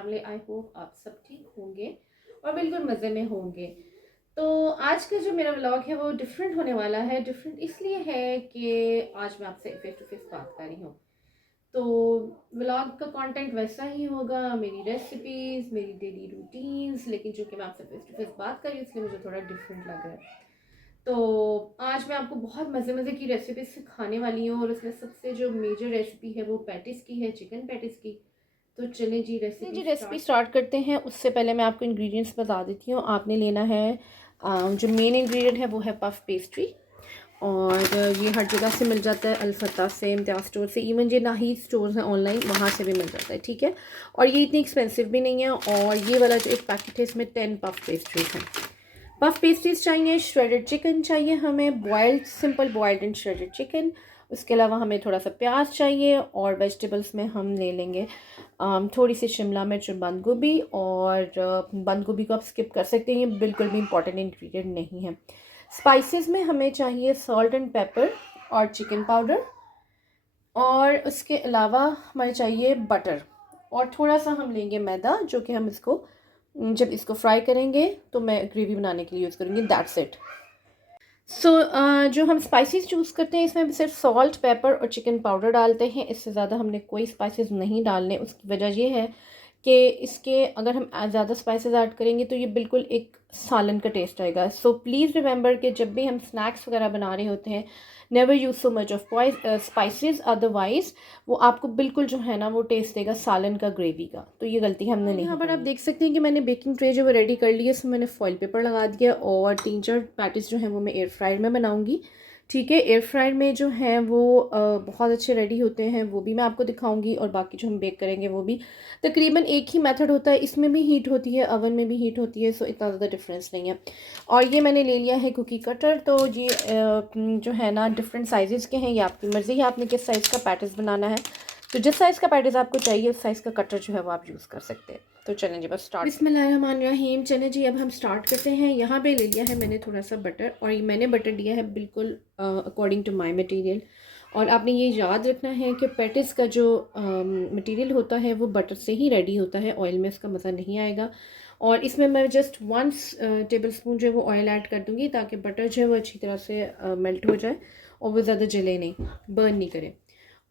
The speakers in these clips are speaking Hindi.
फैमिली। आई होप आप सब ठीक होंगे और बिल्कुल मज़े में होंगे। तो आज का जो मेरा व्लॉग है वो डिफरेंट होने वाला है। डिफरेंट इसलिए है कि आज मैं आपसे फेस टू फेस बात कर रही हूँ। तो व्लॉग का कंटेंट वैसा ही होगा, मेरी रेसिपीज़, मेरी डेली रूटीन्स, लेकिन चूँकि मैं आपसे फेस टू फेस बात कर रही हूँ इसलिए मुझे थोड़ा डिफरेंट लग रहा है। तो आज मैं आपको बहुत मज़े मज़े की रेसिपी सिखाने वाली हूँ और उसमें सबसे जो मेजर रेसिपी है वो पैटिस की है, चिकन पैटिस की। तो चलें जी रेसिपी स्टार्ट करते हैं। उससे पहले मैं आपको इंग्रेडिएंट्स बता देती हूँ। आपने लेना है जो मेन इंग्रेडिएंट है वो है पफ पेस्ट्री, और ये हर जगह से मिल जाता है, अल्फता से, इम्तियाज़ स्टोर से, इवन ये नाही स्टोर्स हैं ऑनलाइन वहाँ से भी मिल जाता है, ठीक है। और ये इतनी एक्सपेंसिव भी नहीं है। और ये वाला जो एक पैकेट है इसमें 10 पफ पेस्ट्रीज हैं। पफ पेस्ट्रीज चाहिए, श्रेडेड चिकन चाहिए हमें, boiled, simple boiled and shredded chicken. उसके अलावा हमें थोड़ा सा प्याज चाहिए, और वेजिटेबल्स में हम ले लेंगे थोड़ी सी शिमला मिर्च और बंद गोभी। और बंद गोभी को आप स्किप कर सकते हैं, ये बिल्कुल भी इंपॉर्टेंट इंग्रेडिएंट नहीं है। स्पाइसेस में हमें चाहिए सॉल्ट एंड पेपर और चिकन पाउडर, और उसके अलावा हमें चाहिए बटर, और थोड़ा सा हम लेंगे मैदा, जो कि हम इसको जब इसको फ्राई करेंगे तो मैं ग्रेवी बनाने के लिए यूज़ करूँगी। That's it. सो जो हम स्पाइसेस चूज़ करते हैं इसमें सिर्फ सॉल्ट, पेपर और चिकन पाउडर डालते हैं। इससे ज़्यादा हमने कोई स्पाइसेस नहीं डालने। उसकी वजह ये है कि इसके अगर हम ज़्यादा स्पाइसेस ऐड करेंगे तो ये बिल्कुल एक सालन का टेस्ट आएगा। सो प्लीज़ रिमेंबर कि जब भी हम स्नैक्स वगैरह बना रहे होते हैं, never use so much of spices, otherwise वो आपको बिल्कुल जो है ना वो टेस्ट देगा सालन का, ग्रेवी का। तो ये गलती हमने नहीं। यहाँ पर आप देख सकते हैं कि मैंने बेकिंग ट्रे जो वो रेडी कर ली है। इसमें मैंने फॉइल पेपर लगा दिया, और 3-4 पैटीज जो हैं वो मैं एयर फ्रायर में बनाऊँगी, ठीक है। एयर फ्रायर में जो हैं वो बहुत अच्छे रेडी होते हैं, वो भी मैं आपको दिखाऊंगी, और बाकी जो हम बेक करेंगे वो भी तकरीबन एक ही मेथड होता है। इसमें भी हीट होती है, ओवन में भी हीट होती है, सो इतना ज़्यादा डिफरेंस नहीं है। और ये मैंने ले लिया है कुकी कटर। तो ये जो है ना डिफरेंट साइज़ के हैं, ये आपकी मर्ज़ी है आपने किस साइज़ का पैटिस बनाना है। तो जिस साइज़ का पैटिस आपको चाहिए उस साइज़ का कटर जो है वो आप यूज़ कर सकते हैं। तो चलें जी बस स्टार्ट। बिस्मिल्लाहिर्रहमानिर्रहीम। चलें जी अब हम स्टार्ट करते हैं। यहाँ पे ले लिया है मैंने थोड़ा सा बटर, और ये मैंने बटर लिया है बिल्कुल अकॉर्डिंग टू माय मटेरियल। और आपने ये याद रखना है कि पैटिस का जो मटेरियल होता है वो बटर से ही रेडी होता है, ऑयल में उसका मज़ा नहीं आएगा। और इसमें मैं जस्ट 1 टेबल स्पून जो है वो ऑयल ऐड कर दूँगी, ताकि बटर जो है वो अच्छी तरह से मेल्ट हो जाए और वो ज़्यादा जले नहीं, बर्न नहीं करे।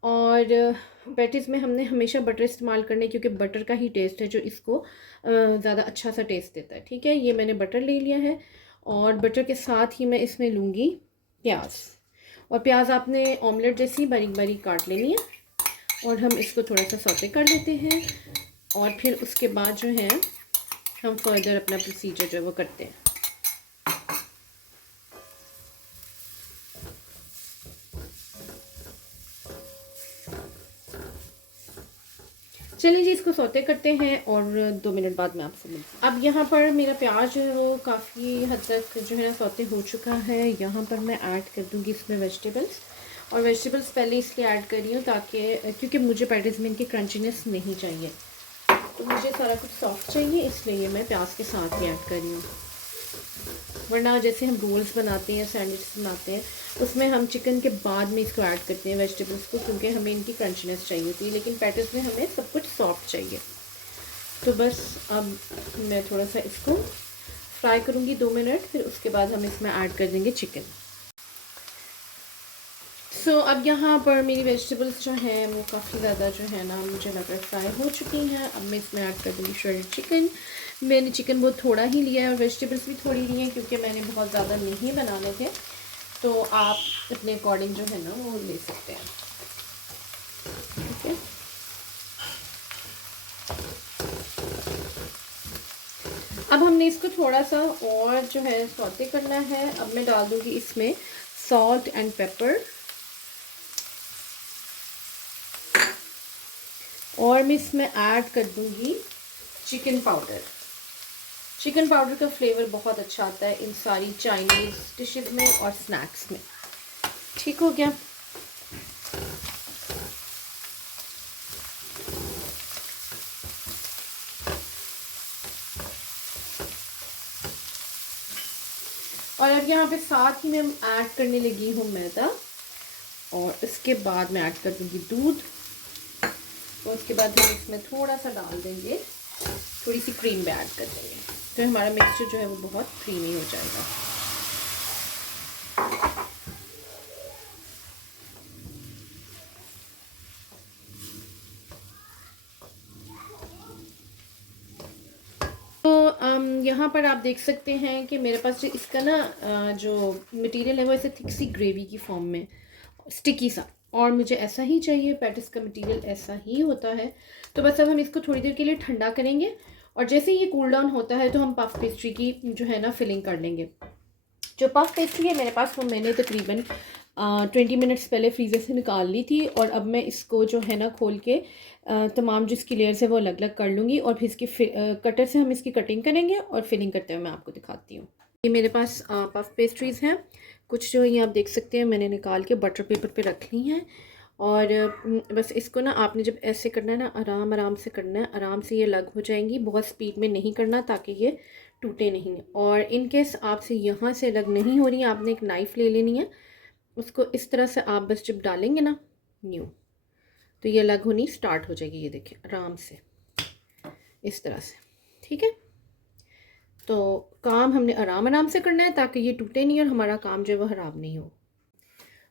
और पैटीज़ में हमने हमेशा बटर इस्तेमाल करना है, क्योंकि बटर का ही टेस्ट है जो इसको ज़्यादा अच्छा सा टेस्ट देता है, ठीक है। ये मैंने बटर ले लिया है, और बटर के साथ ही मैं इसमें लूँगी प्याज। और प्याज आपने ऑमलेट जैसी बारीक बारीक काट लेनी है, और हम इसको थोड़ा सा सौते कर लेते हैं। और फिर उसके बाद जो है हम फर्दर अपना प्रोसीजर जो है वो करते हैं। चलिए जी इसको सौते करते हैं, और 2 मिनट बाद मैं आपसे मिलती हूँ। अब यहाँ पर मेरा प्याज जो है वो काफ़ी हद तक जो है ना सौते हो चुका है। यहाँ पर मैं ऐड कर दूँगी इसमें वेजिटेबल्स। और वेजिटेबल्स पहले इसलिए ऐड कर रही हूँ ताकि क्योंकि मुझे पैटीज़ में इनकी क्रंचीनेस नहीं चाहिए, तो मुझे सारा कुछ सॉफ्ट चाहिए, इसलिए मैं प्याज के साथ ही ऐड कर रही हूँ। वरना जैसे हम रोल्स बनाते हैं, सैंडविच बनाते हैं, उसमें हम चिकन के बाद में इसको ऐड करते हैं वेजिटेबल्स को, क्योंकि हमें इनकी क्रंचीनेस चाहिए होती है। लेकिन पैटीज़ में हमें सब कुछ सॉफ्ट चाहिए। तो बस अब मैं थोड़ा सा इसको फ्राई करूँगी 2 मिनट, फिर उसके बाद हम इसमें ऐड कर देंगे चिकन। सो अब यहाँ पर मेरी वेजिटेबल्स जो हैं वो काफ़ी ज़्यादा जो है ना मुझे लग रहा है फ्राई हो चुकी हैं। अब मैं इसमें ऐड कर दूँगी श्रेडेड चिकन। मैंने चिकन बहुत थोड़ा ही लिया है, और वेजिटेबल्स भी थोड़ी ली हैं, क्योंकि मैंने बहुत ज़्यादा नहीं बनाने थे। तो आप अपने अकॉर्डिंग जो है ना वो ले सकते हैं, ठीक है। अब हमने इसको थोड़ा सा और जो है सौते करना है। अब मैं डाल दूँगी इसमें सॉल्ट एंड पेपर, और मैं इसमें ऐड कर दूँगी चिकन पाउडर। चिकन पाउडर का फ्लेवर बहुत अच्छा आता है इन सारी चाइनीज़ डिशेस में और स्नैक्स में। ठीक हो गया। और अब यहाँ पे साथ ही मैं ऐड करने लगी हूँ मैदा, और इसके बाद मैं ऐड कर दूँगी दूध, और उसके बाद हम इसमें थोड़ा सा डाल देंगे थोड़ी सी क्रीम भी ऐड कर देंगे, तो हमारा मिक्सचर जो है वो बहुत क्रीमी हो जाएगा। तो यहाँ पर आप देख सकते हैं कि मेरे पास जो इसका ना जो मटेरियल है वो ऐसे थिक सी ग्रेवी की फॉर्म में, स्टिकी सा, और मुझे ऐसा ही चाहिए। पैटिस का मटेरियल ऐसा ही होता है। तो बस अब हम इसको थोड़ी देर के लिए ठंडा करेंगे, और जैसे ये कूल डाउन होता है तो हम पफ पेस्ट्री की जो है ना फिलिंग कर लेंगे। जो पफ पेस्ट्री है मेरे पास, वो मैंने तकरीबन 20 मिनट्स पहले फ्रीज़र से निकाल ली थी, और अब मैं इसको जो है ना खोल के तमाम जो इसकी लेयर्स है वो अलग अलग कर लूँगी, और फिर इसकी कटर से हम इसकी कटिंग करेंगे और फिलिंग करते हुए मैं आपको दिखाती हूँ। ये मेरे पास पफ पेस्ट्रीज़ हैं, कुछ जो ये आप देख सकते हैं मैंने निकाल के बटर पेपर पे रख ली हैं। और बस इसको ना आपने जब ऐसे करना है ना, आराम आराम से करना है, आराम से ये अलग हो जाएंगी, बहुत स्पीड में नहीं करना ताकि ये टूटे नहीं। और इन केस आपसे यहाँ से अलग नहीं हो रही है, आपने एक नाइफ़ ले लेनी है, उसको इस तरह से आप बस जब डालेंगे ना न्यू, तो ये अलग होनी स्टार्ट हो जाएगी। ये देखिए आराम से इस तरह से, ठीक है। तो काम हमने आराम आराम से करना है ताकि ये टूटे नहीं और हमारा काम जो है वो ख़राब नहीं हो।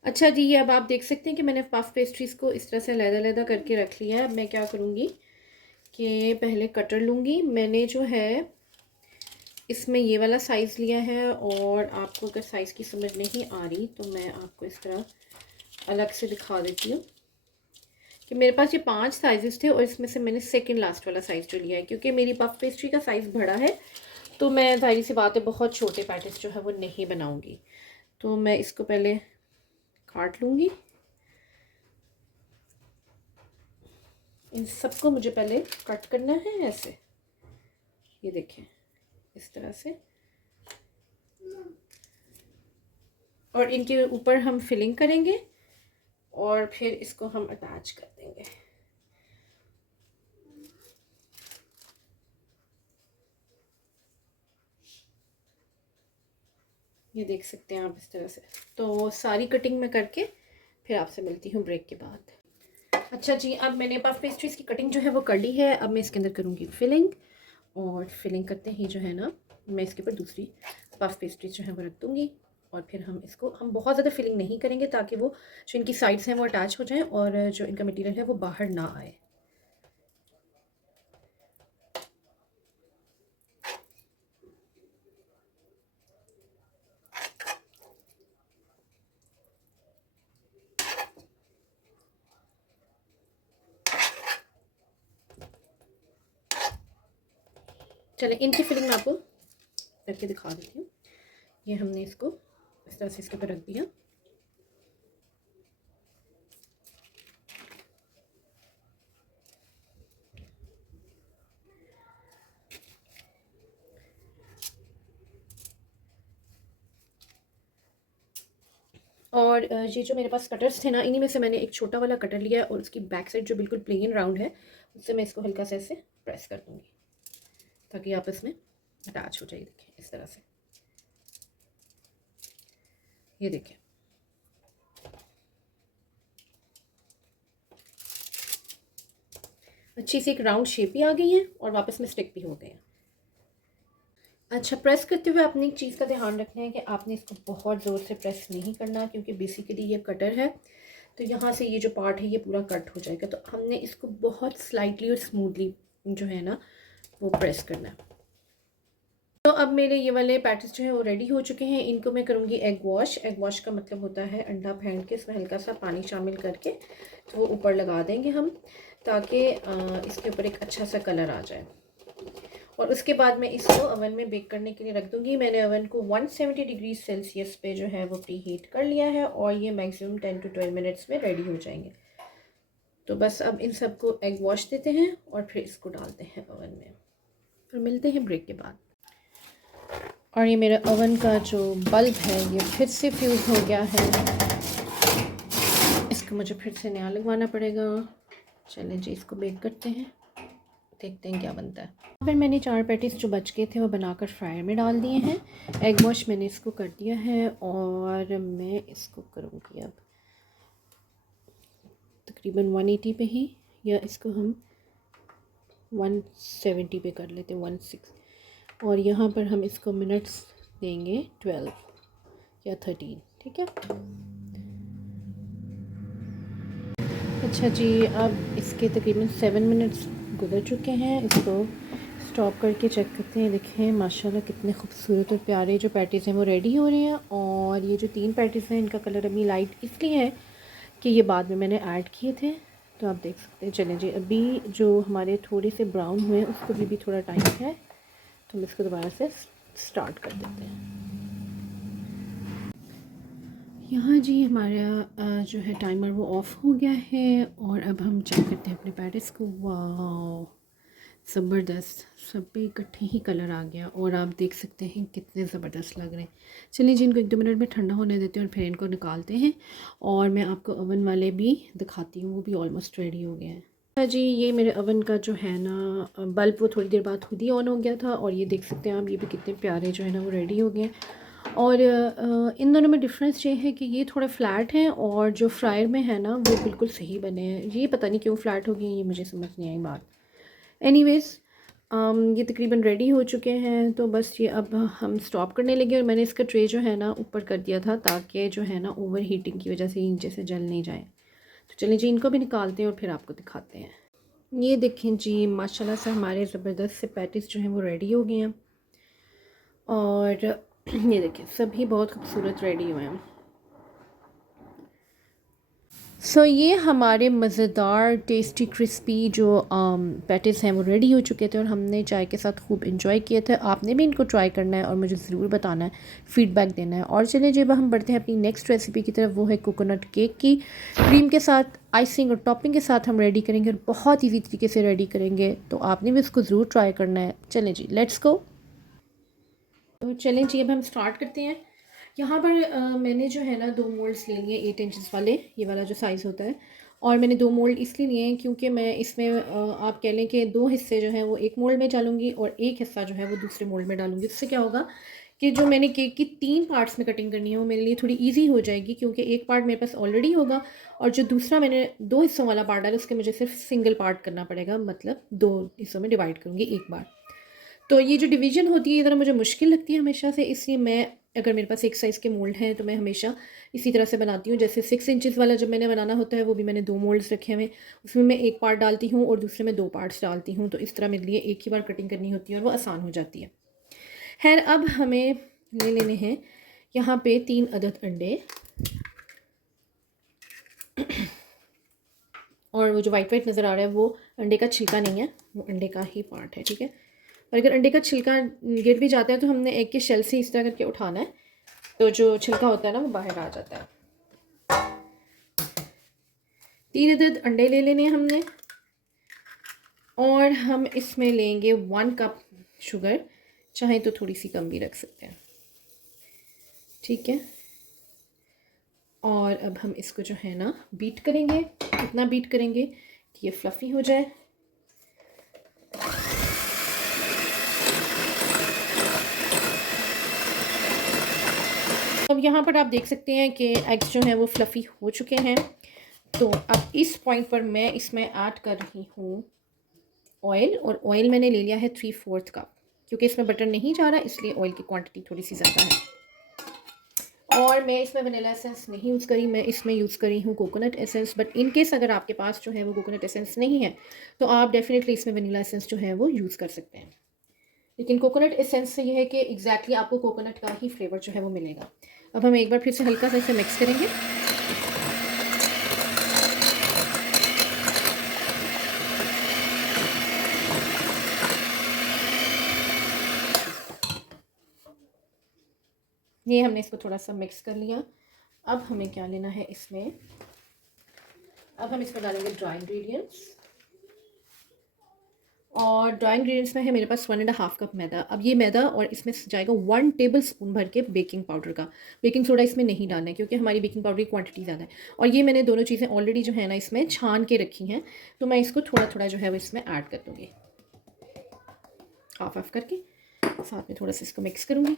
अच्छा जी, ये अब आप देख सकते हैं कि मैंने पफ पेस्ट्रीज़ को इस तरह से अलग-अलग करके रख लिया है। अब मैं क्या करूँगी कि पहले कटर लूँगी। मैंने जो है इसमें ये वाला साइज़ लिया है, और आपको अगर साइज़ की समझ नहीं आ रही तो मैं आपको इस तरह अलग से दिखा देती हूँ कि मेरे पास ये 5 साइज़ थे, और इसमें से मैंने सेकंड लास्ट वाला साइज़ जो लिया है, क्योंकि मेरी पफ पेस्ट्री का साइज़ बड़ा है, तो मैं ज़ाहिर सी बात है बहुत छोटे पैकेट्स जो है वो नहीं बनाऊँगी। तो मैं इसको पहले काट लूँगी। इन सबको मुझे पहले कट करना है ऐसे, ये देखें इस तरह से, और इनके ऊपर हम फिलिंग करेंगे और फिर इसको हम अटैच कर देंगे। ये देख सकते हैं आप इस तरह से। तो सारी कटिंग में करके फिर आपसे मिलती हूँ ब्रेक के बाद। अच्छा जी, अब मैंने पफ पेस्ट्रीज़ की कटिंग जो है वो कर ली है। अब मैं इसके अंदर करूँगी फिलिंग, और फिलिंग करते ही जो है ना मैं इसके ऊपर दूसरी पफ पेस्ट्रीज जो है वो रख दूँगी, और फिर हम बहुत ज़्यादा फिलिंग नहीं करेंगे ताकि वो जो इनकी साइड्स हैं वो अटैच हो जाएं और जो इनका मटेरियल है वो बाहर ना आए। चलें, इनकी फिलिंग मैं आपको करके दिखा देती हूँ। ये हमने इसको इस तरह से इसके ऊपर रख दिया, और ये जो मेरे पास कटर्स थे ना, इन्हीं में से मैंने एक छोटा वाला कटर लिया है, और उसकी बैक साइड जो बिल्कुल प्लेन राउंड है उससे मैं इसको हल्का से ऐसे प्रेस कर दूँगी ताकि आपस में अटैच हो जाए। देखिए इस तरह से, ये देखिए। अच्छी सी एक राउंड शेप भी आ गई है और वापस में स्टिक भी हो गए हैं। अच्छा, प्रेस करते हुए आपने एक चीज़ का ध्यान रखना है कि आपने इसको बहुत ज़ोर से प्रेस नहीं करना, क्योंकि बेसिकली ये कटर है तो यहाँ से ये जो पार्ट है ये पूरा कट हो जाएगा। तो हमने इसको बहुत स्लाइटली और स्मूथली जो है ना वो प्रेस करना है। तो अब मेरे ये वाले पैटीज जो है वो रेडी हो चुके हैं। इनको मैं करूँगी एग वॉश। एग वॉश का मतलब होता है अंडा फेंट के इसमें हल्का सा पानी शामिल करके तो वो ऊपर लगा देंगे हम, ताकि इसके ऊपर एक अच्छा सा कलर आ जाए। और उसके बाद मैं इसको ओवन में बेक करने के लिए रख दूँगी। मैंने ओवन को 170 डिग्री सेल्सियस पे जो है वो प्री हीट कर लिया है, और ये मैक्सिमम 10 to 12 मिनट्स में रेडी हो जाएंगे। तो बस अब इन सबको एग वॉश देते हैं और फिर इसको डालते हैं ओवन में, फिर मिलते हैं ब्रेक के बाद। और ये मेरा ओवन का जो बल्ब है ये फिर से फ्यूज़ हो गया है, इसको मुझे फिर से नया लगवाना पड़ेगा। चलें जी, इसको बेक करते हैं, देखते हैं क्या बनता है। फिर मैंने 4 पैटीज जो बच गए थे वो बनाकर फ्रायर में डाल दिए हैं। एग वॉश मैंने इसको कर दिया है, और मैं इसको करूँगी अब तकरीबन 180 पे ही, या इसको हम 170 पे कर लेते हैं, 16। और यहाँ पर हम इसको मिनट्स देंगे 12 या 13, ठीक है। अच्छा जी, अब इसके तकरीबन 7 मिनट्स गुजर चुके हैं। इसको स्टॉप करके चेक करते हैं। देखें माशाल्लाह कितने खूबसूरत और प्यारे जो पैटीज़ हैं वो रेडी हो रहे हैं। और ये जो 3 पैटीज़ हैं इनका कलर अभी लाइट इसलिए है कि ये बाद में मैंने ऐड किए थे, तो आप देख सकते हैं। चलें जी, अभी जो हमारे थोड़े से ब्राउन हुए उसको भी थोड़ा टाइम है, तो हम इसको दोबारा से स्टार्ट कर देते हैं। यहाँ जी हमारा जो है टाइमर वो ऑफ़ हो गया है। और अब हम चेक करते हैं अपने पैटीज़ को। वाह ज़बरदस्त, सब पे इकट्ठे ही कलर आ गया और आप देख सकते हैं कितने ज़बरदस्त लग रहे हैं। चलिए जी, इनको 1-2 मिनट में ठंडा होने देते हैं और फिर इनको निकालते हैं। और मैं आपको ओवन वाले भी दिखाती हूँ, वो भी ऑलमोस्ट रेडी हो गए हैं। जी, ये मेरे ओवन का जो है ना बल्ब वो थोड़ी देर बाद खुद ही ऑन हो गया था। और ये देख सकते हैं आप, ये भी कितने प्यारे जो है ना वो रेडी हो गए। और इन दोनों में डिफरेंस ये है कि ये थोड़े फ्लैट हैं और जो फ्रायर में है ना वो बिल्कुल सही बने हैं। ये पता नहीं क्यों फ़्लैट हो गए, ये मुझे समझ नहीं आई बात। एनीवेज़ ये तकरीबन रेडी हो चुके हैं, तो बस ये अब हम स्टॉप करने लगे। और मैंने इसका ट्रे जो है ना ऊपर कर दिया था ताकि जो है ना ओवर हीटिंग की वजह से नीचे से जल नहीं जाए। तो चलिए जी, इनको भी निकालते हैं और फिर आपको दिखाते हैं। ये देखें जी, माशाल्लाह से हमारे ज़बरदस्त से पैटीज़ जो हैं वो रेडी हो गए हैं। और ये देखें सभी बहुत खूबसूरत रेडी हुए हैं। सो ये हमारे मज़ेदार टेस्टी क्रिस्पी जो पैटीज़ हैं वो रेडी हो चुके थे और हमने चाय के साथ खूब इंजॉय किए थे। आपने भी इनको ट्राई करना है और मुझे ज़रूर बताना है, फ़ीडबैक देना है। और चलिए जब हम बढ़ते हैं अपनी नेक्स्ट रेसिपी की तरफ, वो है कोकोनट केक की क्रीम के साथ आइसिंग और टॉपिंग के साथ हम रेडी करेंगे और बहुत ईजी तरीके से रेडी करेंगे, तो आपने भी इसको ज़रूर ट्राई करना है। चलें जी, लेट्स गो। तो चलें जी, अब हम स्टार्ट करते हैं। यहाँ पर मैंने जो है ना 2 मोल्ड्स ले लिए 8 इंचेस वाले, ये वाला जो साइज़ होता है। और मैंने 2 मोल्ड इसलिए लिए हैं क्योंकि मैं इसमें आप कह लें कि 2 हिस्से जो हैं वो एक मोल्ड में डालूँगी और एक हिस्सा जो है वो दूसरे मोल्ड में डालूँगी। इससे क्या होगा कि जो मैंने केक की 3 पार्ट्स में कटिंग करनी है वो मेरे लिए थोड़ी ईजी हो जाएगी, क्योंकि एक पार्ट मेरे पास ऑलरेडी होगा और जो दूसरा मैंने 2 हिस्सों वाला पार्ट डाला उसके मुझे सिर्फ सिंगल पार्ट करना पड़ेगा, मतलब 2 हिस्सों में डिवाइड करूँगी एक बार। तो ये जो डिवीज़न होती है ये ज़रा मुझे मुश्किल लगती है हमेशा से, इसलिए मैं अगर मेरे पास एक साइज़ के मोल्ड हैं तो मैं हमेशा इसी तरह से बनाती हूँ। जैसे 6 इंचेस वाला जब मैंने बनाना होता है वो भी मैंने 2 मोल्ड्स रखे हुए हैं, उसमें मैं एक पार्ट डालती हूँ और दूसरे में 2 पार्ट्स डालती हूँ। तो इस तरह मेरे लिए एक ही बार कटिंग करनी होती है और वो आसान हो जाती है। खैर, अब हमें ले लेने हैं यहाँ पे 3 अदद अंडे। और वो जो वाइट वाइट नज़र आ रहा है वो अंडे का छिलका नहीं है, वो अंडे का ही पार्ट है, ठीक है। और अगर अंडे का छिलका गिर भी जाता है तो हमने एग के शेल से इस तरह करके उठाना है, तो जो छिलका होता है ना वो बाहर आ जाता है। 3 अदद अंडे ले लेने हैं हमने। और हम इसमें लेंगे 1 कप शुगर, चाहे तो थोड़ी सी कम भी रख सकते हैं, ठीक है। और अब हम इसको जो है ना बीट करेंगे, इतना बीट करेंगे कि ये फ्लफ़ी हो जाए। अब यहाँ पर आप देख सकते हैं कि एग्स जो हैं वो फ्लफ़ी हो चुके हैं। तो अब इस पॉइंट पर मैं इसमें ऐड कर रही हूँ ऑयल। और ऑयल मैंने ले लिया है 3/4 कप, क्योंकि इसमें बटर नहीं जा रहा इसलिए ऑयल की क्वांटिटी थोड़ी सी ज़्यादा है। और मैं इसमें वनीला एसेंस नहीं यूज़ करी, मैं इसमें यूज़ करी हूँ coconut essence. But in case अगर आपके पास जो है वो कोकोनट एसेंस नहीं है तो आप डेफिनेटली इसमें वनीला एसेंस जो है वो यूज़ कर सकते हैं। लेकिन कोकोनट एसेंस से ये है कि एग्जैक्टली आपको कोकोनट का ही फ्लेवर जो है वो मिलेगा। अब हम एक बार फिर से हल्का सा इसे मिक्स करेंगे। ये हमने इसको थोड़ा सा मिक्स कर लिया। अब हमें क्या लेना है इसमें, अब हम इसमें डालेंगे ड्राई इंग्रेडिएंट्स। और ड्राई इंग्रेडिएंट्स में है मेरे पास 1.5 कप मैदा। अब ये मैदा और इसमें जाएगा 1 टेबल स्पून भर के बेकिंग पाउडर का। बेकिंग सोडा इसमें नहीं डालना है क्योंकि हमारी बेकिंग पाउडर की क्वांटिटी ज़्यादा है। और ये मैंने दोनों चीज़ें ऑलरेडी जो है ना इसमें छान के रखी हैं, तो मैं इसको थोड़ा थोड़ा जो है वो इसमें ऐड कर दूँगी, हाफ करके साथ में थोड़ा सा इसको मिक्स करूँगी।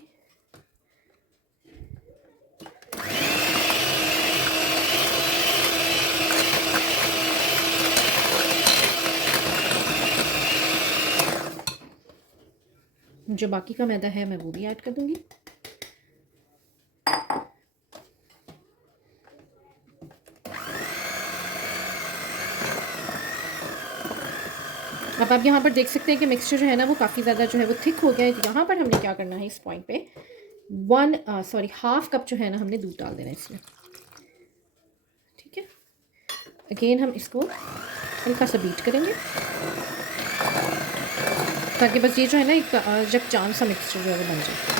जो बाकी का मैदा है मैं वो भी ऐड कर दूँगी। अब आप यहाँ पर देख सकते हैं कि मिक्सचर जो है ना वो काफ़ी ज़्यादा जो है वो थिक हो गया है। यहाँ पर हमने क्या करना है, इस पॉइंट पे हाफ कप जो है ना हमने दूध डाल देना है इसमें। ठीक है, अगेन हम इसको हल्का सा बीट करेंगे ताकि बस ये जो है ना एक यकजान सा मिक्सचर जो है वो बन जाए।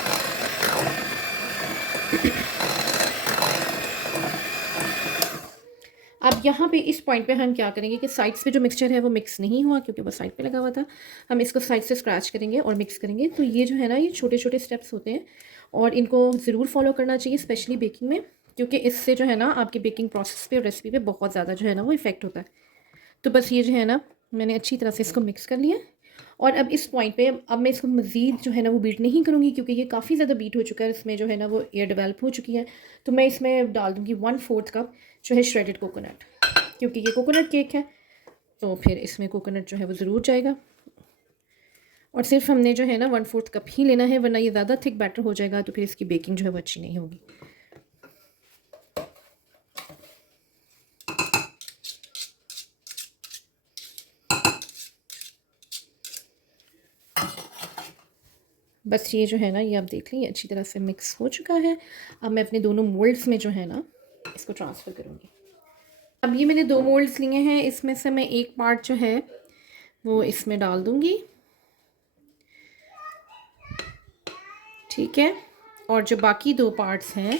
अब यहाँ पे इस पॉइंट पे हम क्या करेंगे कि साइड्स पे जो मिक्सचर है वो मिक्स नहीं हुआ क्योंकि वो साइड पे लगा हुआ था। हम इसको साइड से स्क्रैच करेंगे और मिक्स करेंगे। तो ये जो है ना ये छोटे छोटे स्टेप्स होते हैं और इनको ज़रूर फॉलो करना चाहिए, स्पेशली बेकिंग में, क्योंकि इससे जो है ना आपकी बेकिंग प्रोसेस पे और रेसिपी पे बहुत ज़्यादा जो है ना वो इफ़ेक्ट होता है। तो बस ये जो है ना मैंने अच्छी तरह से इसको मिक्स कर लिया और अब इस पॉइंट पे अब मैं इसको मज़ीद जो है ना वो बीट नहीं करूँगी क्योंकि ये काफ़ी ज़्यादा बीट हो चुका है, इसमें जो है ना वो एयर डेवलप हो चुकी है। तो मैं इसमें डाल दूँगी 1/4 कप जो है श्रेडेड कोकोनट, क्योंकि ये कोकोनट केक है तो फिर इसमें कोकोनट जो है वो ज़रूर जाएगा। और सिर्फ हमने जो है ना 1/4 कप ही लेना है, वरना ये ज़्यादा थिक बैटर हो जाएगा तो फिर इसकी बेकिंग जो है वो अच्छी नहीं होगी। बस ये जो है ना ये आप देख लें अच्छी तरह से मिक्स हो चुका है। अब मैं अपने दोनों मोल्ड्स में जो है ना इसको ट्रांसफ़र करूँगी। अब ये मैंने 2 मोल्ड्स लिए हैं, इसमें से मैं एक पार्ट जो है वो इसमें डाल दूँगी। ठीक है, और जो बाकी 2 पार्ट्स हैं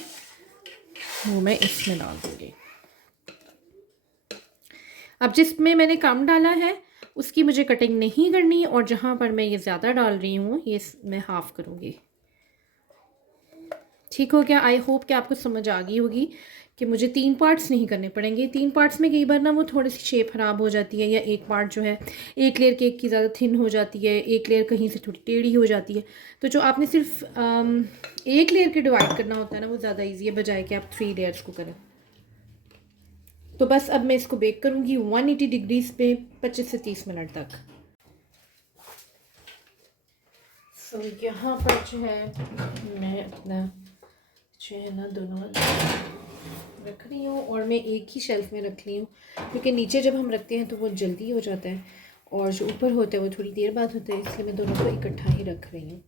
वो मैं इसमें डाल दूँगी। अब जिसमें मैंने कम डाला है उसकी मुझे कटिंग नहीं करनी और जहाँ पर मैं ये ज़्यादा डाल रही हूँ ये मैं हाफ़ करूँगी। ठीक हो गया। आई होप कि आपको समझ आ गई होगी कि मुझे 3 पार्ट्स नहीं करने पड़ेंगे। 3 पार्ट्स में कई बार ना वो थोड़ी सी शेप ख़राब हो जाती है या एक पार्ट जो है एक लेयर केक की ज़्यादा थिन हो जाती है, एक लेयर कहीं से थोड़ी टेढ़ी हो जाती है। तो जो आपने सिर्फ एक लेयर के डिवाइड करना होता है ना वो ज़्यादा ईजी है बजाय कि आप 3 लेयर्स को करें। तो बस अब मैं इसको बेक करूँगी 180 डिग्रीज़ पे 25 से 30 मिनट तक। सो यहाँ पर जो है मैं अपना जो है ना दोनों रख रही हूँ और मैं एक ही शेल्फ़ में रख रही हूँ क्योंकि नीचे जब हम रखते हैं तो वो जल्दी हो जाता है और जो ऊपर होता है वो थोड़ी देर बाद होता है, इसलिए मैं दोनों को इकट्ठा ही रख रही हूँ।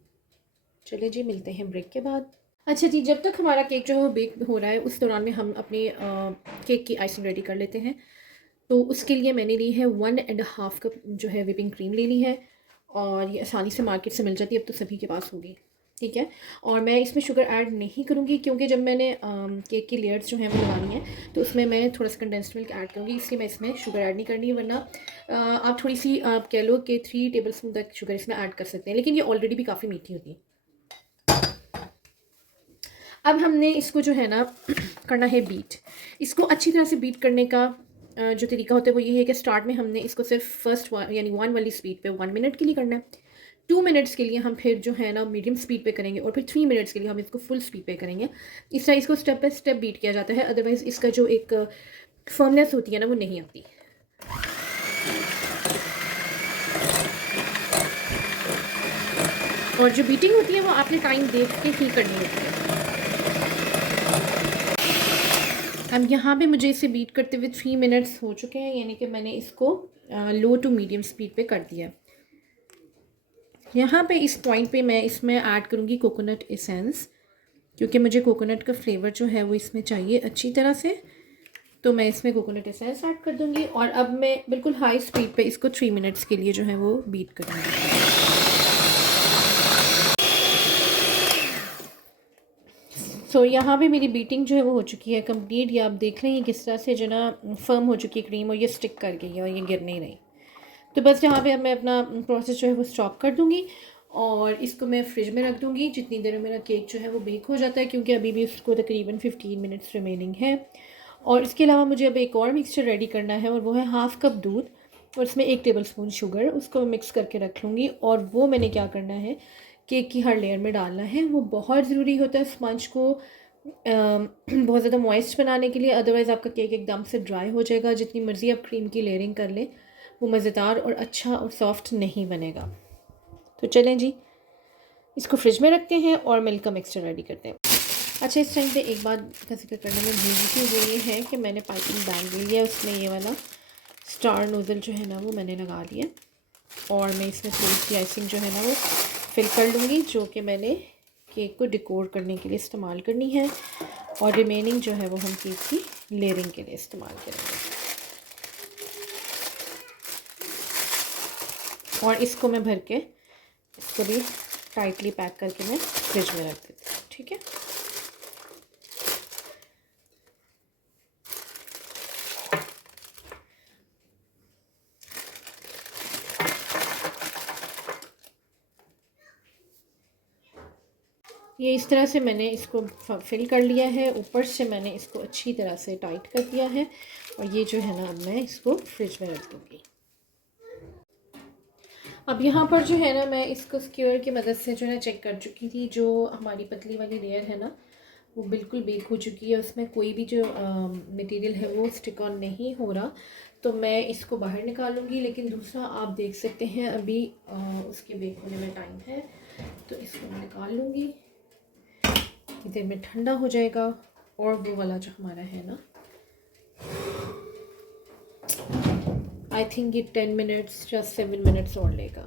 चलिए जी, मिलते हैं ब्रेक के बाद। अच्छा जी, जब तक हमारा केक जो है वो बेक हो रहा है उस दौरान में हम अपने केक की आइसिंग रेडी कर लेते हैं। तो उसके लिए मैंने ली है 1.5 कप जो है व्हिपिंग क्रीम ले ली है और ये आसानी से मार्केट से मिल जाती है, अब तो सभी के पास होगी। ठीक है, और मैं इसमें शुगर ऐड नहीं करूँगी क्योंकि जब मैंने केक की लेयर्स जो हैं वो लगानी है तो उसमें मैं थोड़ा सा कंडेंस्ड मिल्क ऐड करूँगी, इसलिए मैं इसमें शुगर ऐड नहीं करनी है। वरना आप थोड़ी सी आप कह लो कि 3 टेबल स्पून तक शुगर इसमें ऐड कर सकते हैं, लेकिन ये ऑलरेडी भी काफ़ी मीठी होती है। अब हमने इसको जो है ना करना है बीट। इसको अच्छी तरह से बीट करने का जो तरीका होता है वो ये है कि स्टार्ट में हमने इसको सिर्फ फर्स्ट यानी 1 वाली स्पीड पे 1 मिनट के लिए करना है। 2 मिनट्स के लिए हम फिर जो है ना मीडियम स्पीड पे करेंगे और फिर 3 मिनट्स के लिए हम इसको फुल स्पीड पे करेंगे। इस तरह इसको स्टेप बाय स्टेप बीट किया जाता है, अदरवाइज़ इसका जो एक फर्मनेस होती है ना वो नहीं आती। और जो बीटिंग होती है वो आपने टाइम देख के ही करनी होती है। अब यहाँ पे मुझे इसे बीट करते हुए 3 मिनट्स हो चुके हैं, यानी कि मैंने इसको लो टू मीडियम स्पीड पे कर दिया। यहाँ पे इस पॉइंट पे मैं इसमें ऐड करूँगी कोकोनट एसेंस, क्योंकि मुझे कोकोनट का फ्लेवर जो है वो इसमें चाहिए अच्छी तरह से। तो मैं इसमें कोकोनट एसेंस ऐड कर दूँगी और अब मैं बिल्कुल हाई स्पीड पे इसको 3 मिनट्स के लिए जो है वो बीट करूँगी। सो यहाँ पे मेरी बीटिंग जो है वो हो चुकी है कंप्लीट। ये आप देख रहे हैं किस तरह से जो ना फर्म हो चुकी है क्रीम और ये स्टिक कर गई है और ये गिर नहीं रही। तो बस यहाँ पे अब मैं अपना प्रोसेस जो है वो स्टॉप कर दूँगी और इसको मैं फ्रिज में रख दूँगी जितनी देर में मेरा केक जो है वो बेक हो जाता है, क्योंकि अभी भी उसको तकरीबन 15 मिनट्स रिमेनिंग है। और इसके अलावा मुझे अब एक और मिक्सचर रेडी करना है और वो है हाफ़ कप दूध और इसमें 1 टेबल स्पून शुगर, उसको मिक्स करके रख लूँगी। और वो मैंने क्या करना है, केक की हर लेयर में डालना है। वो बहुत ज़रूरी होता है स्पंज को बहुत ज़्यादा मॉइस्ट बनाने के लिए, अदरवाइज़ आपका केक एकदम से ड्राई हो जाएगा। जितनी मर्ज़ी आप क्रीम की लेयरिंग कर लें वो मज़ेदार और अच्छा और सॉफ्ट नहीं बनेगा। तो चलें जी, इसको फ्रिज में रखते हैं और मिल्क का मिक्सचर रेडी करते हैं। अच्छा, इस टाइम पे एक बात का जिक्र करने में भूल गई थी, वो ये है कि मैंने पाइपिंग बैग ले लिया, उसमें ये वाला स्टार नोज़ल जो है ना वो मैंने लगा दिया और मैं इसमें थोड़ी सी आइसिंग जो है ना वो फिल कर लूँगी, जो कि मैंने केक को डेकोर करने के लिए इस्तेमाल करनी है, और रिमेनिंग जो है वो हम केक की लेयरिंग के लिए इस्तेमाल करेंगे। और इसको मैं भर के इसको भी टाइटली पैक करके मैं फ्रिज में रख देती हूँ। ठीक है, ये इस तरह से मैंने इसको फिल कर लिया है। ऊपर से मैंने इसको अच्छी तरह से टाइट कर दिया है और ये जो है ना अब मैं इसको फ्रिज में रख दूँगी। अब यहाँ पर जो है ना मैं इसको स्क्यूअर की मदद से जो है चेक कर चुकी थी, जो हमारी पतली वाली लेयर है ना वो बिल्कुल बेक हो चुकी है, उसमें कोई भी जो मटेरियल है वो स्टिक ऑन नहीं हो रहा, तो मैं इसको बाहर निकालूंगी। लेकिन दूसरा आप देख सकते हैं अभी उसके बेक होने में टाइम है, तो इसको मैं निकाल लूँगी, देर में ठंडा हो जाएगा और वो वाला जो हमारा है ना आई थिंक ये 10 मिनट्स या 7 मिनट्स और लेगा।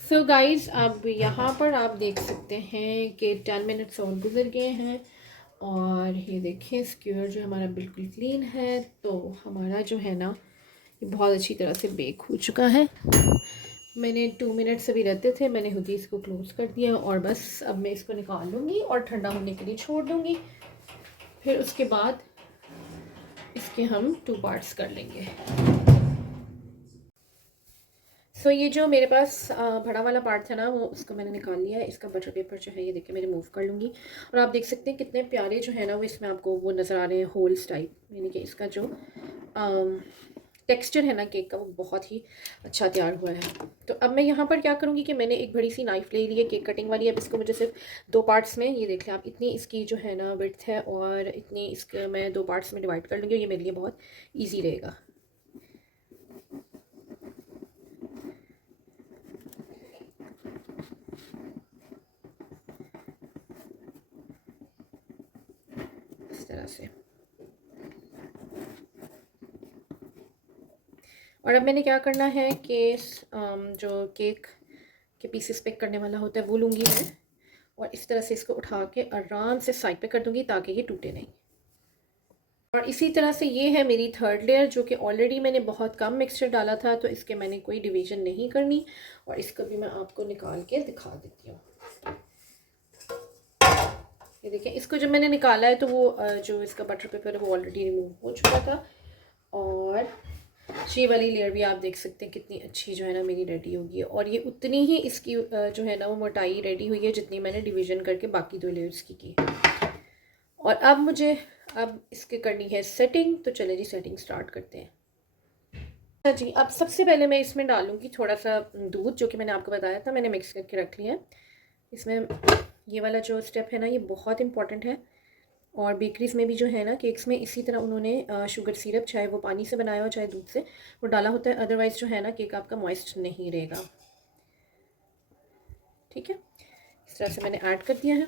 सो गाइज़, अब यहाँ पर आप देख सकते हैं कि 10 मिनट्स और गुजर गए हैं और ये देखें स्क्यूअर जो हमारा बिल्कुल क्लीन है, तो हमारा जो है ना ये बहुत अच्छी तरह से बेक हो चुका है। मैंने 2 मिनट्स अभी रहते थे, मैंने खुद ही इसको क्लोज़ कर दिया और बस अब मैं इसको निकाल लूँगी और ठंडा होने के लिए छोड़ दूँगी। फिर उसके बाद इसके हम 2 पार्ट्स कर लेंगे। सो ये जो मेरे पास बड़ा वाला पार्ट था ना वो उसको मैंने निकाल लिया है। इसका बटर पेपर जो है ये देखिए मैं रिमूव कर लूँगी और आप देख सकते हैं कितने प्यारे जो है ना वो इसमें आपको वो नज़र आ रहे हैं होल्स टाइप, यानी कि इसका जो टेक्सचर है ना केक का वो बहुत ही अच्छा तैयार हुआ है। तो अब मैं यहाँ पर क्या करूँगी कि मैंने एक बड़ी सी नाइफ़ ले ली है केक कटिंग वाली। अब इसको मुझे सिर्फ 2 पार्ट्स में, ये देख लें आप, इतनी इसकी जो है ना विड्थ है और इतनी इसके मैं 2 पार्ट्स में डिवाइड कर लूँगी और ये मेरे लिए बहुत ईजी रहेगा। इस तरह से। और अब मैंने क्या करना है कि जो केक के पीसेस पिक करने वाला होता है वो लूँगी मैं और इस तरह से इसको उठा के आराम से साइड पे कर दूँगी ताकि ये टूटे नहीं। और इसी तरह से ये है मेरी थर्ड लेयर, जो कि ऑलरेडी मैंने बहुत कम मिक्सचर डाला था, तो इसके मैंने कोई डिवीज़न नहीं करनी और इसको भी मैं आपको निकाल के दिखा देती हूँ। ये देखिए, इसको जब मैंने निकाला है तो वो जो इसका बटर पेपर है वो ऑलरेडी रिमूव हो चुका था और ये वाली लेयर भी आप देख सकते हैं कितनी अच्छी जो है ना मेरी रेडी होगी और ये उतनी ही इसकी जो है ना वो मोटाई रेडी हुई है जितनी मैंने डिवीज़न करके बाकी 2 लेयर्स की। और अब मुझे इसके करनी है सेटिंग, तो चले जी सेटिंग स्टार्ट करते हैं। अच्छा जी, अब सबसे पहले मैं इसमें डालूँगी थोड़ा सा दूध, जो कि मैंने आपको बताया था मैंने मिक्स करके रख लिया है। इसमें ये वाला जो स्टेप है ना ये बहुत इंपॉर्टेंट है और बेकरीज़ में भी जो है ना केक्स में इसी तरह उन्होंने शुगर सिरप, चाहे वो पानी से बनाया हो चाहे दूध से, वो डाला होता है, अदरवाइज़ जो है ना केक आपका मॉइस्ट नहीं रहेगा। ठीक है, इस तरह से मैंने ऐड कर दिया है।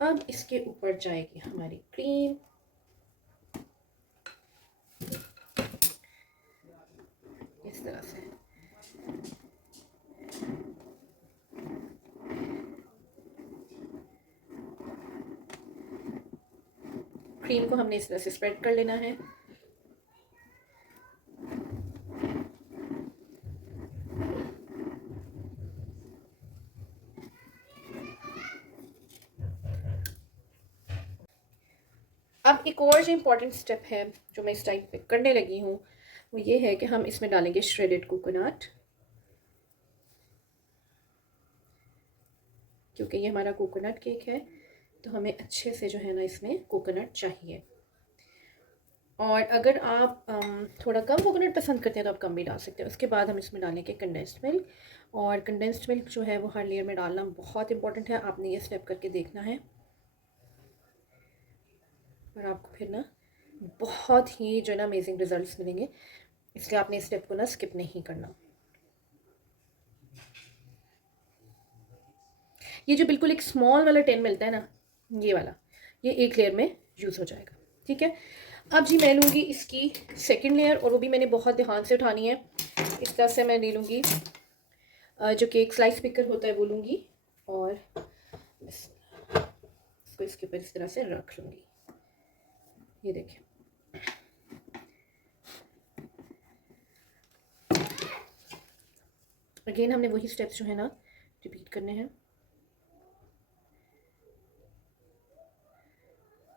अब इसके ऊपर जाएगी हमारी क्रीम। इस तरह से क्रीम को हमने इस तरह से स्प्रेड कर लेना है। अब एक और जो इम्पॉर्टेंट स्टेप है जो मैं इस टाइम पे करने लगी हूँ वो ये है कि हम इसमें डालेंगे श्रेडेड कोकोनट, क्योंकि ये हमारा कोकोनट केक है तो हमें अच्छे से जो है ना इसमें कोकोनट चाहिए। और अगर आप थोड़ा कम कोकोनट पसंद करते हैं तो आप कम भी डाल सकते हैं। उसके बाद हम इसमें डालेंगे कंडेंस्ड मिल्क, और कंडेंस्ड मिल्क जो है वो हर लेयर में डालना बहुत इंपॉर्टेंट है। आपने ये स्टेप करके देखना है और आपको फिर ना बहुत ही जो है ना अमेजिंग रिजल्ट्स मिलेंगे, इसलिए आपने इस स्टेप को ना स्किप नहीं करना। ये जो बिल्कुल एक स्मॉल वाला टिन मिलता है ना, ये वाला, ये एक लेयर में यूज़ हो जाएगा। ठीक है, अब जी मैं लूँगी इसकी सेकंड लेयर, और वो भी मैंने बहुत ध्यान से उठानी है। इस तरह से मैं ले लूँगी जो केक स्लाइस पिकर होता है वो लूँगी, और इसको इसके ऊपर इस तरह से रख लूँगी। ये देखिए, अगेन हमने वही स्टेप्स जो है ना रिपीट करने हैं।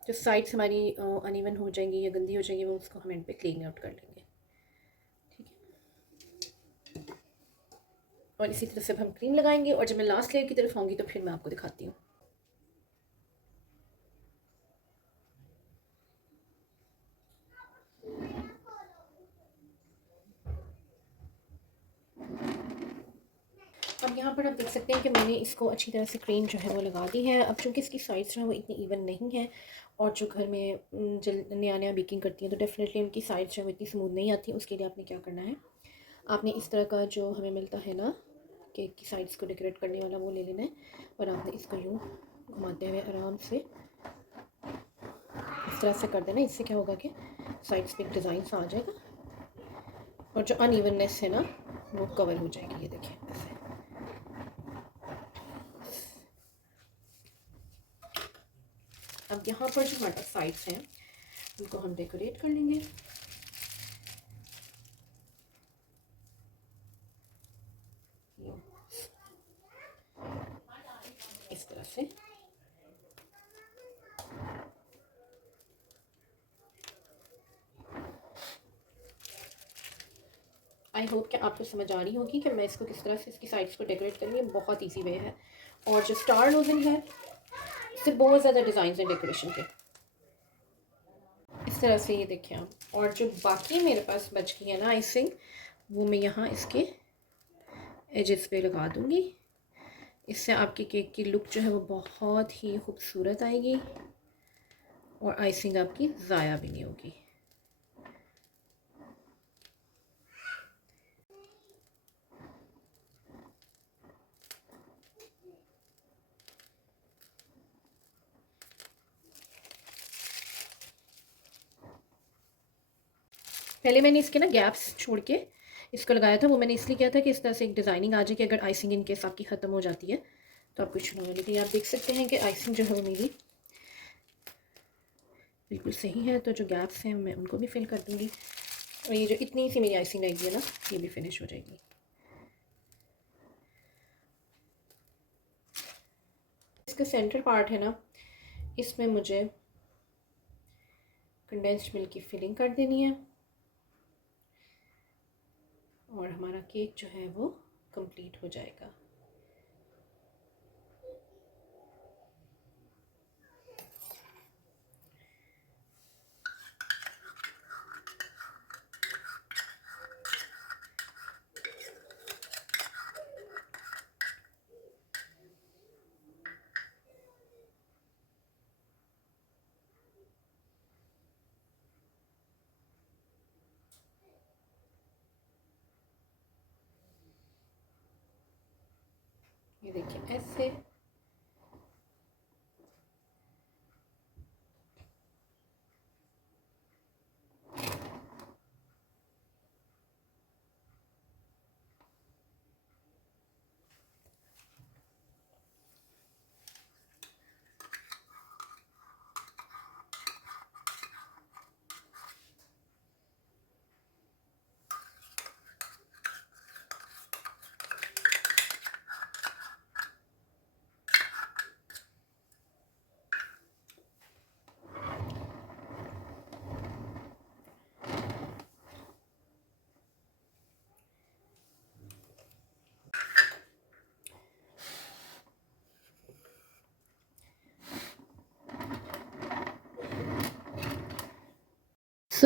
जो साइड्स हमारी अनइवन हो जाएंगी या गंदी हो जाएंगी, वो उसको हम एंड पे क्लीन आउट कर लेंगे। ठीक है, और इसी तरह से हम क्रीम लगाएंगे, और जब मैं लास्ट लेयर की तरफ आऊँगी तो फिर मैं आपको दिखाती हूँ। अब यहाँ पर आप देख सकते हैं कि मैंने इसको अच्छी तरह से क्रीम जो है वो लगा दी है। अब चूँकि इसकी साइड्स जो है वो इतनी इवन नहीं है, और जो घर में नया नया बेकिंग करती हैं तो डेफिनेटली उनकी साइड्स जो है वो इतनी स्मूथ नहीं आती। उसके लिए आपने क्या करना है, आपने इस तरह का जो हमें मिलता है ना केक की साइड्स को डेकोरेट करने वाला, वो ले लेना है, और आपने इसको यूँ घुमाते हुए आराम से इस तरह से कर देना। इससे क्या होगा कि साइड्स पे एक डिज़ाइन सा आ जाएगा, और जो अनइवननेस है ना वो कवर हो जाएगी। ये देखिए ऐसे। अब यहाँ पर जो हमारे साइड्स हैं उनको हम डेकोरेट कर लेंगे। इस तरह से आई होप कि आपको समझ आ रही होगी कि मैं इसको किस तरह से इसकी साइड्स को डेकोरेट करूँगी। बहुत इजी वे है, और जो स्टार नोजल है इससे बहुत ज़्यादा डिज़ाइन हैं डेकोरेशन के। इस तरह से ये देखिए आप, और जो बाकी मेरे पास बच गई है ना आइसिंग, वो मैं यहाँ इसके एजेस पे लगा दूँगी। इससे आपकी केक की लुक जो है वो बहुत ही खूबसूरत आएगी, और आइसिंग आपकी ज़ाया भी नहीं होगी। पहले मैंने इसके ना गैप्स छोड़ के इसको लगाया था। वो मैंने इसलिए किया था कि इस तरह से एक डिज़ाइनिंग आ जाए कि अगर आइसिंग इन केस आपकी ख़त्म हो जाती है तो आप कुछ ना हो। लेकिन आप देख सकते हैं कि आइसिंग जो है वो मेरी बिल्कुल सही है। तो जो गैप्स हैं मैं उनको भी फिल कर दूँगी, और ये जो इतनी सी मेरी आइसिंग रहेगी है ना, ये भी फिनिश हो जाएगी। इसका सेंटर पार्ट है ना, इसमें मुझे कंडेंस्ड मिल्क की फिलिंग कर देनी है, और हमारा केक जो है वो कंप्लीट हो जाएगा। ये देखिए ऐसे।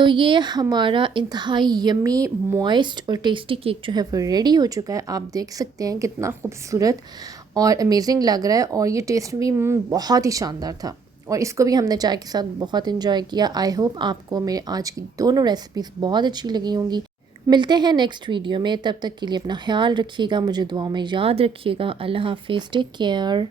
ये हमारा इंतहाई यमी मॉइस्ट और टेस्टी केक जो है वो रेडी हो चुका है। आप देख सकते हैं कितना खूबसूरत और अमेजिंग लग रहा है, और ये टेस्ट भी बहुत ही शानदार था, और इसको भी हमने चाय के साथ बहुत इन्जॉय किया। आई होप आपको मेरे आज की दोनों रेसिपीज़ बहुत अच्छी लगी होंगी। मिलते हैं नेक्स्ट वीडियो में, तब तक के लिए अपना ख्याल रखिएगा, मुझे दुआओं में याद रखिएगा। अल्लाह हाफिज़, टेक केयर।